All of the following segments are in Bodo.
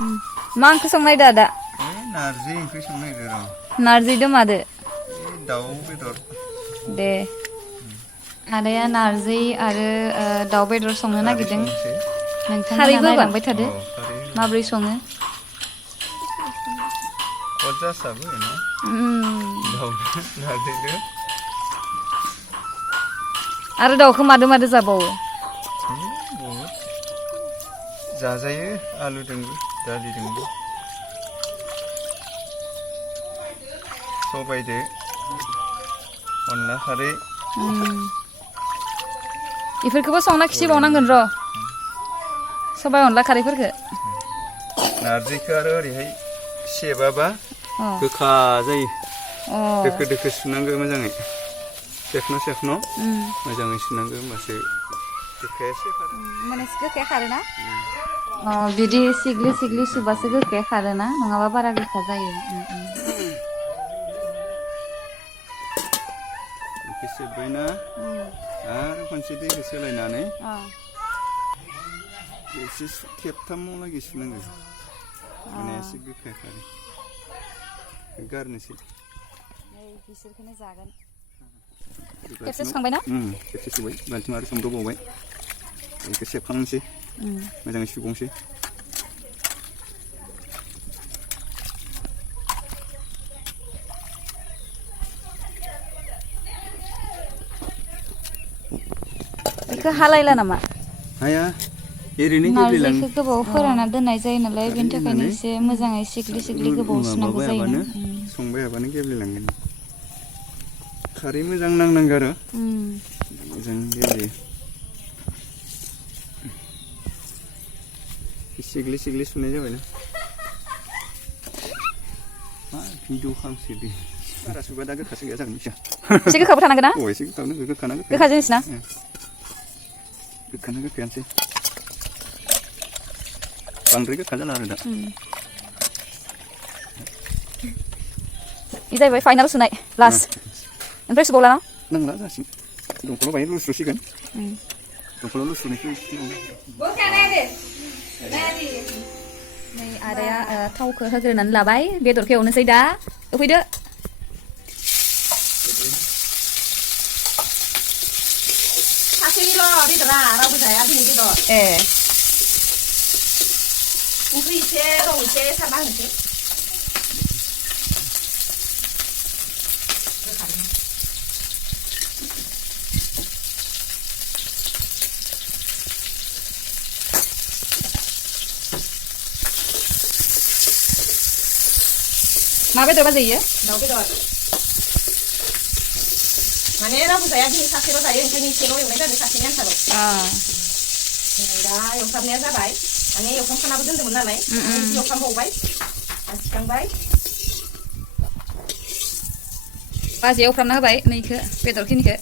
मा ओंख्रि संनायदो आदा? नारजि ओंख्रि संनायदो र'। नारजिदो मादो? दाउ बेदर। दे। आदाया नारजि आरो दाउ बेदर संनो नागिरदों। नोंथाङा नायलांबाय थादो माबोरै सङो। जासाबो ना? दाउ नारजिदो। आरो दाउखौ मादो मादो जाबावो? बहुद जाजायो आलुजोंबो दालिजोंबो सबायदो अनला खारै इफोरखौबो संना खिथिबावनांगोन र' सबाय अनला खारैफोरखो नारजिखौ आरो ओरैहाय सेबाबा गोखा जायो दोखो दोखो सुनांगौ मोजाङै सेखन' मोजाङै सुनांगौ होमबासो गोखाया एसे खारो माने गोखाया खारोना बिदि सिग्लि सिग्लि सुबासो गोखाया खारोना नङाबा बारा गोखा जायो बेखौ सेबबायना आरो खनसे दैखौ सोलायनानै एसे खेबथामावलागै सुनांगौ माने एसे गोखाया खारो गारनोसै बिसोरखौनो जागोन खेबसे संबाय ना खेबसे सुबाय बाल्थिं आरो संब्रबावबाय बेखौ सेबखांनोसै मोजाङै सुबावनोसै बेखौ हालायला नामा हाया ओरैनो नारजिखौ गोबाव फोरानना दोननाय जायो नालाय बेनि थाखायनो एसे मोजाङै सिग्लि सिग्लि गोबाव सुनांगौ जायो संबाय हाबानो गेब्लेलांगोन खारै मोजां नांनांगौ आरो मोजां गेब्लेयो सिग्लि सिग्लि सुनाय जाबायना मा भिडिअ खालामसोदो बारा सुबा दा गोखासो गैया जागोन मिथिया एसे गोखाबो थानांगोन ना एसे गोखाना गोखा जिनिस ना गोखाना गोखायानोसै बांद्राय गोखा जाला आरो दा इ जाहैबाय फाइनाल सुनाय लास्ट ओमफ्राय सुबावला ना नांला जासिगोन दंखलाव बाहाय लुस्रुसिगोन दंखलाव लुस्रुनायखौ नै आदाया थावखौ होग्रोनानै लाबाय बेदरखौ एवनोसै दा होफैदो सासेनिल' बेदरा रावबो जाया दिनै बेदर संख्रि एसे रं एसे सारना होनोसै मा बेदर बाजैयो दाउ बेदर माने रावबो जाया दिनै सासेल' जायो ओंखायनो एसेल' एवनाय जादों सासेनि आन्थाल' दा एवफ्रामनाया जाबाय माने एवफ्रामखानाबो दोन्दोंमोन नालाय एवफ्रामबावबाय थिखांबाय बाजै एवफ्रामना होबाय नैखौ बेदरखिनिखौ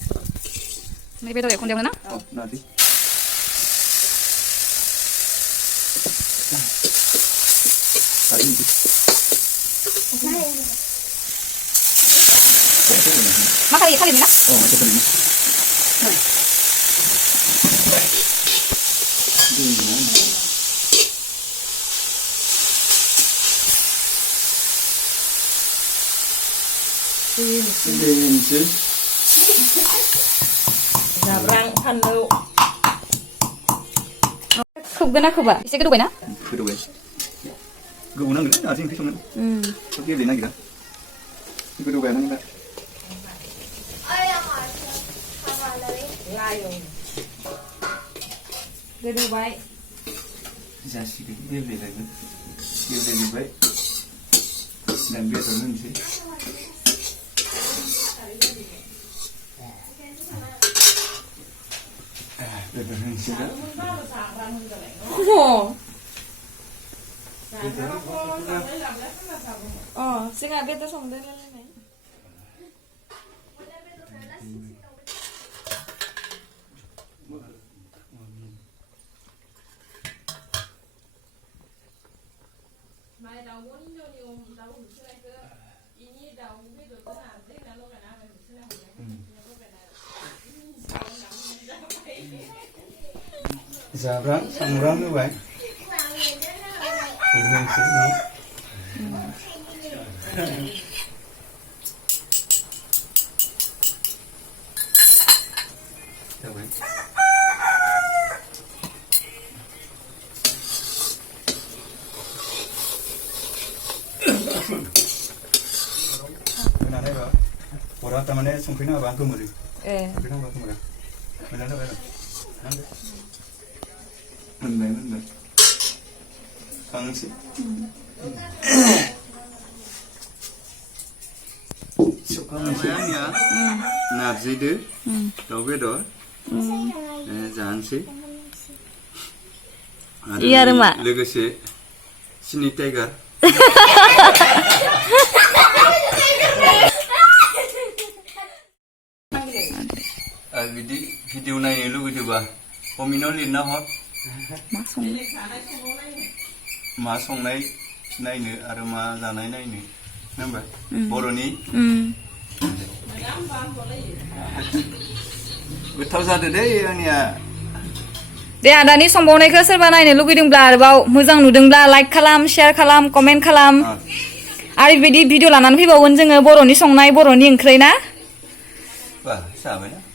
नै बेदर एवखुन्दैयावनो ना मा खारै थालिरनि ना jabrang फानलौ खोबगोन ना खोबा एसे गोदौबाय ना गोदौबाय गोबाव नांगोन नारजि ओंख्रि संनो सब गेब्लेनो नागिरा गोदौबायानो दा गोदौबाय जासिगोन गेब्लेलायगोन गेब्लेजोब्बाय दा बेदर होनोसै बेदर होनोसै दा जोंहा बेदर संदों नालाय जाब्रां सामब्राम होबाय Orang tamannya songkina apa angkum mulu. Eh. Songkina apa angkum mulu. Mana ada mana? Mana? Kangsi. Sokannya narzi deh. Tahu bedor. Jangan Iya rumah. Legasi sini tiger. Video naik lu gitu bah. Peminol lina hot. Masong naik ni, aroma zanai ni. Nampak? Boro ni. Betul saja deh yang ya. दे आदानि संबावनायखौ सोरबा नायनो लुगैदोंब्ला आरोबाव मोजां नुदोंब्ला लाइक खालाम शेयार खालाम कमेन्ट खालाम आरो बेबायदि भिडिअ लानानै फैबावगोन जोङो बर'नि संनाय बर'नि ओंख्रै ना Wah, sama ya.